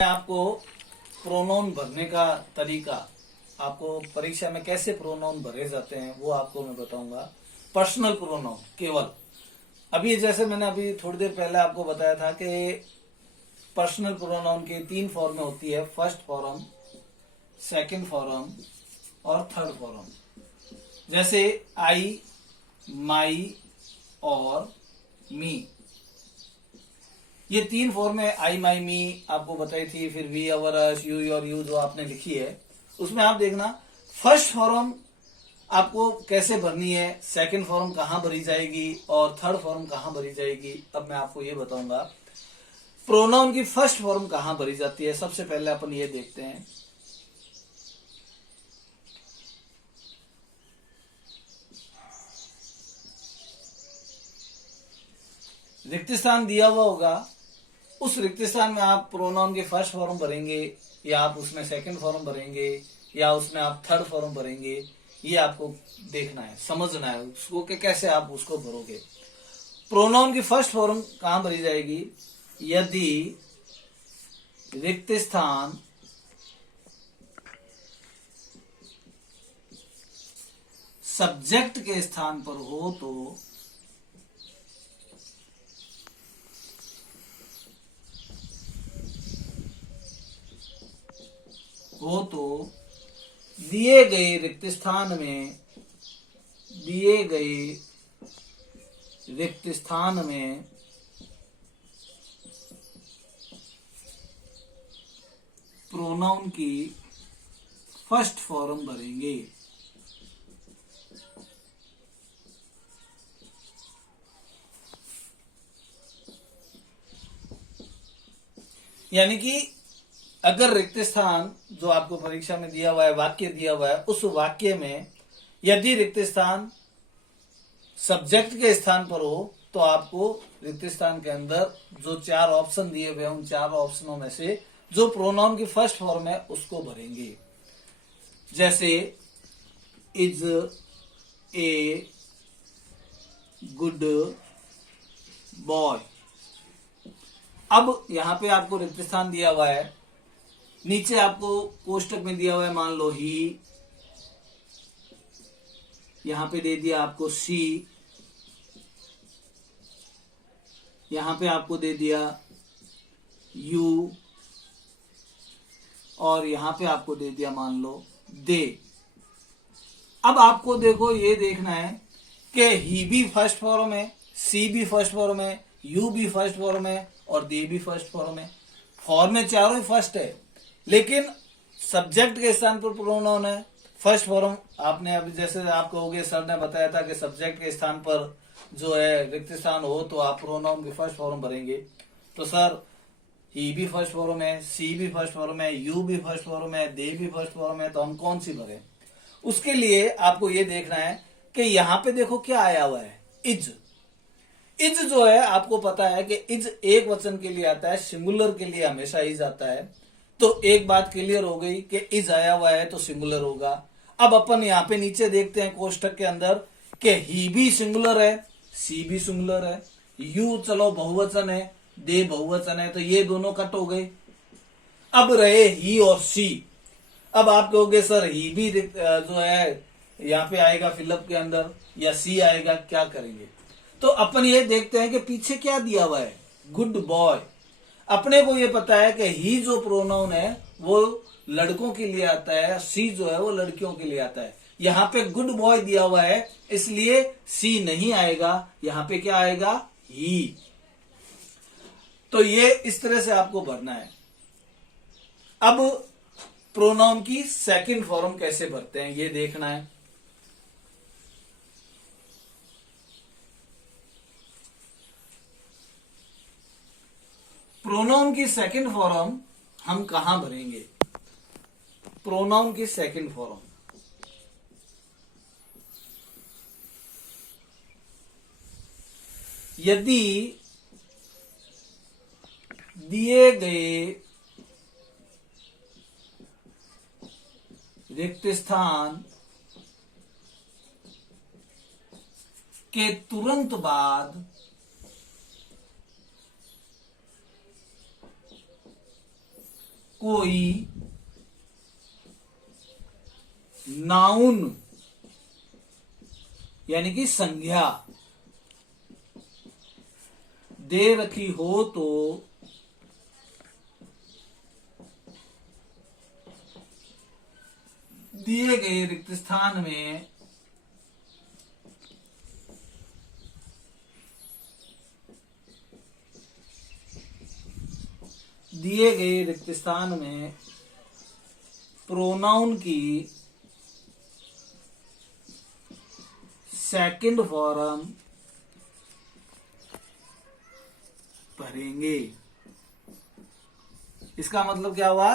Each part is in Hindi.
आपको प्रोनाउन भरने का तरीका, आपको परीक्षा में कैसे प्रोनाउन भरे जाते हैं वो आपको मैं बताऊंगा। पर्सनल प्रोनाउन केवल, अभी जैसे मैंने अभी थोड़ी देर पहले आपको बताया था कि पर्सनल प्रोनाउन की 3 फॉर्में होती है, फर्स्ट फॉर्म, सेकंड फॉर्म और थर्ड फॉर्म। जैसे आई, माई और मी, ये 3 फॉर्म है। आई, माई, मी आपको बताई थी, फिर we, our, us, you, your, you जो आपने लिखी है उसमें आप देखना फर्स्ट फॉर्म आपको कैसे भरनी है, सेकंड फॉर्म कहां भरी जाएगी और थर्ड फॉर्म कहां भरी जाएगी। अब मैं आपको ये बताऊंगा प्रोनाउन की फर्स्ट फॉर्म कहां भरी जाती है। सबसे पहले अपन ये देखते हैं, रिक्त स्थान दिया हुआ होगा, उस रिक्त स्थान में आप प्रोनाउन के फर्स्ट फॉर्म भरेंगे या आप उसमें सेकंड फॉर्म भरेंगे या उसमें आप थर्ड फॉर्म भरेंगे। ये आपको देखना है, समझना है उसको कि कैसे आप उसको भरोगे। प्रोनाउन की फर्स्ट फॉर्म कहां भरी जाएगी, यदि रिक्त स्थान सब्जेक्ट के स्थान पर हो तो दिए गए रिक्त स्थान में प्रोनाउन की फर्स्ट फॉर्म भरेंगे। यानी कि अगर रिक्त स्थान जो आपको परीक्षा में दिया हुआ है, वाक्य दिया हुआ है, उस वाक्य में यदि रिक्त स्थान सब्जेक्ट के स्थान पर हो तो आपको रिक्त स्थान के अंदर जो 4 ऑप्शन दिए हुए हैं उन 4 ऑप्शनों में से जो प्रोनाउन की फर्स्ट फॉर्म है उसको भरेंगे। जैसे इज ए गुड बॉय। अब यहां पे आपको रिक्त स्थान दिया हुआ है, नीचे आपको कोष्टक में दिया हुआ है, मान लो ही, यहां पे दे दिया आपको सी, यहां पे आपको दे दिया यू और यहां पे आपको दे दिया मान लो दे। अब आपको देखो ये देखना है कि ही भी फर्स्ट फॉर्म है, सी भी फर्स्ट फॉर्म है, यू भी फर्स्ट फॉर्म है और दे भी फर्स्ट फॉर्म है। फॉर्म में चारों ही फर्स्ट है, लेकिन सब्जेक्ट के स्थान पर प्रोनाउन है फर्स्ट फॉर्म। आपने अभी जैसे आप कहोगे सर ने बताया था कि सब्जेक्ट के स्थान पर जो है रिक्त स्थान हो तो आप प्रोनाउन की फर्स्ट फॉर्म भरेंगे। तो सर ही भी फर्स्ट फॉर्म है, सी भी फर्स्ट फॉर्म है, यू भी फर्स्ट फॉर्म है, दे भी फर्स्ट फॉर्म है, तो हम कौन सी भरें। उसके लिए आपको ये देखना है कि यहां पे देखो क्या आया हुआ है, इज। इज जो है आपको पता है कि इज एक वचन के लिए आता है, सिंगुलर के लिए हमेशा इज आता है। तो एक बात क्लियर हो गई कि इज आया हुआ है तो सिंगुलर होगा। अब अपन यहां पे नीचे देखते हैं कोष्टक के अंदर कि ही भी सिंगुलर है, सी भी सिंगुलर है, यू चलो बहुवचन है, दे बहुवचन है, तो ये दोनों कट हो गए। अब रहे ही और सी। अब आप कहोगे सर ही भी जो है यहाँ पे आएगा फिलअप के अंदर या सी आएगा, क्या करेंगे। तो अपन ये देखते हैं कि पीछे क्या दिया हुआ है, गुड बॉय। अपने को ये पता है कि ही जो प्रोनाउन है वो लड़कों के लिए आता है, सी जो है वो लड़कियों के लिए आता है। यहाँ पे गुड बॉय दिया हुआ है इसलिए सी नहीं आएगा, यहाँ पे क्या आएगा, ही। तो ये इस तरह से आपको भरना है। अब प्रोनाउन की सेकंड फॉर्म कैसे भरते हैं ये देखना है। प्रोनाउन की सेकंड फॉर्म हम कहां भरेंगे, प्रोनाउन की सेकंड फॉर्म यदि दिए गए रिक्त स्थान के तुरंत बाद कोई नाउन यानी कि संज्ञा दे रखी हो तो दिए गए रिक्त स्थान में प्रोनाउन की सेकंड फॉर्म भरेंगे। इसका मतलब क्या हुआ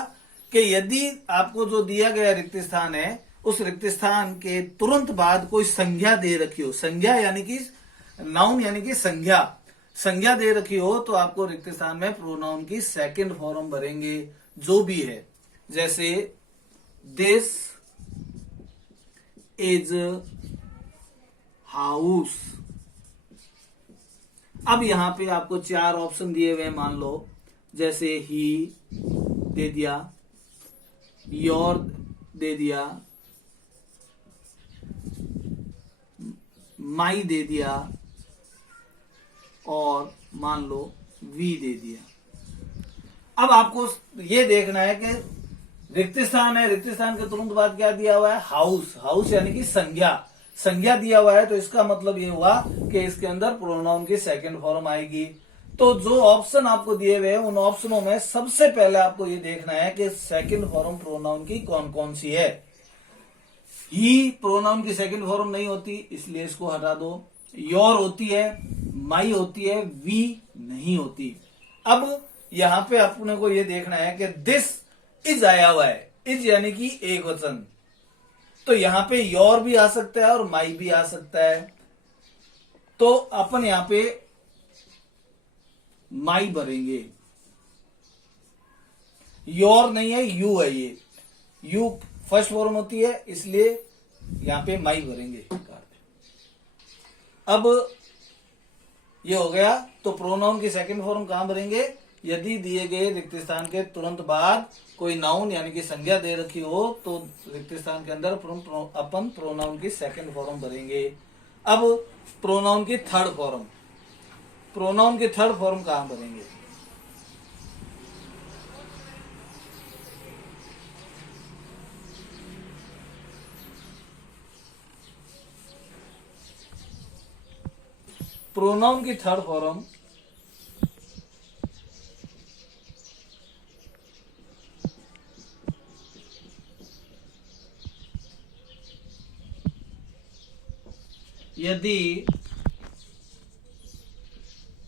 कि यदि आपको जो दिया गया रिक्त स्थान है उस रिक्त स्थान के तुरंत बाद कोई संज्ञा दे रखी हो, संज्ञा यानी कि नाउन यानी कि संज्ञा दे रखी हो, तो आपको रिक्त स्थान में प्रोनाउन की सेकंड फॉर्म भरेंगे जो भी है। जैसे दिस इज हाउस। अब यहां पे आपको 4 ऑप्शन दिए हुए, मान लो जैसे ही दे दिया, योर दे दिया, माई दे दिया और मान लो वी दे दिया। अब आपको ये देखना है कि रिक्त स्थान है, रिक्त स्थान के तुरंत बाद क्या दिया हुआ है, हाउस यानी कि संज्ञा दिया हुआ है, तो इसका मतलब ये हुआ कि इसके अंदर प्रोनाउन की सेकंड फॉर्म आएगी। तो जो ऑप्शन आपको दिए हुए हैं उन ऑप्शनों में सबसे पहले आपको ये देखना है कि सेकंड फॉर्म प्रोनाउन की कौन कौन सी है। ही प्रोनाउन की सेकंड फॉर्म नहीं होती, इसलिए इसको हटा दो। योर होती है, माई होती है, वी नहीं होती। अब यहां पे अपने को ये देखना है कि दिस इज आया हुआ है, इज यानी कि एक वचन, तो यहां पे योर भी आ सकता है और माई भी आ सकता है। तो अपन यहां पे माई भरेंगे, योर नहीं है, यू है, ये यू फर्स्ट फॉर्म होती है, इसलिए यहां पे माई भरेंगे। अब ये हो गया, तो प्रोनाउन की सेकंड फॉर्म कहां भरेंगे, यदि दिए गए रिक्त स्थान के तुरंत बाद कोई नाउन यानी कि संज्ञा दे रखी हो तो रिक्त स्थान के अंदर अपन प्रोनाउन की सेकंड फॉर्म भरेंगे। अब प्रोनाउन की थर्ड फॉर्म कहां भरेंगे, प्रोनाउन की थर्ड फॉर्म यदि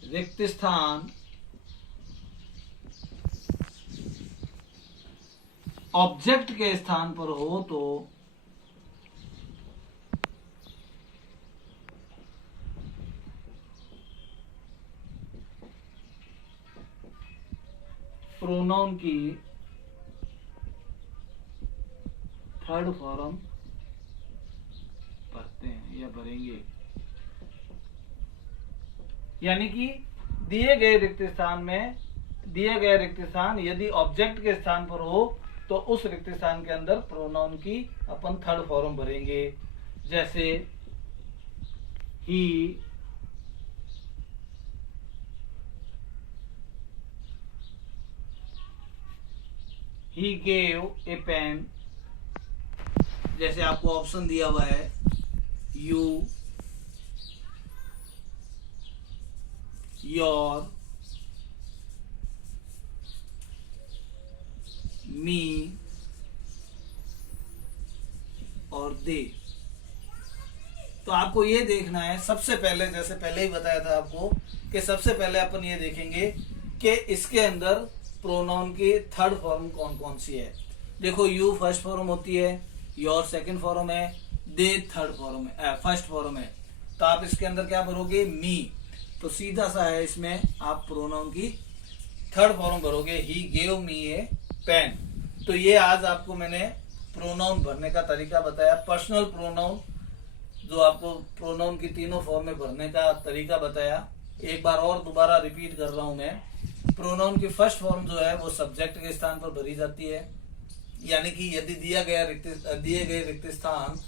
रिक्त स्थान ऑब्जेक्ट के स्थान पर हो तो प्रोनाउन की थर्ड फॉर्म भरते हैं या भरेंगे। यानी कि दिए गए रिक्त स्थान यदि ऑब्जेक्ट के स्थान पर हो तो उस रिक्त स्थान के अंदर प्रोनाउन की अपन थर्ड फॉर्म भरेंगे। जैसे ही गेव ए पेन, जैसे आपको ऑप्शन दिया हुआ है यू, योर, मी और दे। तो आपको ये देखना है सबसे पहले, जैसे पहले ही बताया था आपको कि सबसे पहले अपन ये देखेंगे कि इसके अंदर प्रोनाउन की थर्ड फॉर्म कौन कौन सी है। देखो यू फर्स्ट फॉर्म होती है, योर सेकंड फॉर्म है, दे थर्ड फॉर्म है, फर्स्ट फॉर्म है। तो आप इसके अंदर क्या भरोगे, मी। तो सीधा सा है, इसमें आप प्रोनाउन की थर्ड फॉर्म भरोगे, he gave me a pen. तो ये आज आपको मैंने प्रोनाउन भरने का तरीका बताया, पर्सनल प्रोनाउन, जो आपको प्रोनाउन की तीनों फॉर्म में भरने का तरीका बताया। एक बार और दोबारा रिपीट कर रहा हूं मैं प्रोनाउन की फर्स्ट फॉर्म जो है वो सब्जेक्ट के स्थान पर भरी जाती है, यानी कि यदि दिए गए रिक्त स्थान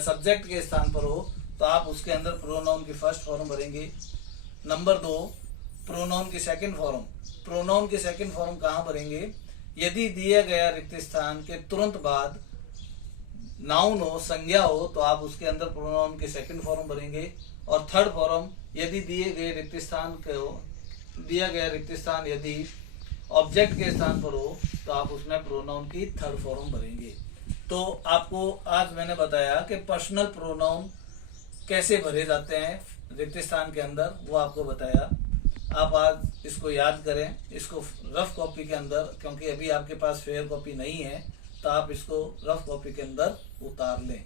सब्जेक्ट के स्थान पर हो तो आप उसके अंदर प्रोनाउन की फर्स्ट फॉर्म भरेंगे। नंबर 2, प्रोनाउन की सेकंड फॉर्म। प्रोनाउन की सेकंड फॉर्म कहाँ भरेंगे? यदि दिया गया रिक्त स्थान के तुरंत बाद नाउन हो, संज्ञा हो, तो आप उसके अंदर प्रोनाउन की सेकंड फॉर्म भरेंगे। और थर्ड फॉर्म, यदि दिया गया रिक्त स्थान यदि ऑब्जेक्ट के स्थान पर हो तो आप उसमें प्रोनाउन की थर्ड फॉर्म भरेंगे। तो आपको आज मैंने बताया कि पर्सनल प्रोनाउन कैसे भरे जाते हैं रिक्त स्थान के अंदर, वो आपको बताया। आप आज इसको याद करें, इसको रफ कॉपी के अंदर, क्योंकि अभी आपके पास फेयर कॉपी नहीं है, तो आप इसको रफ कॉपी के अंदर उतार लें।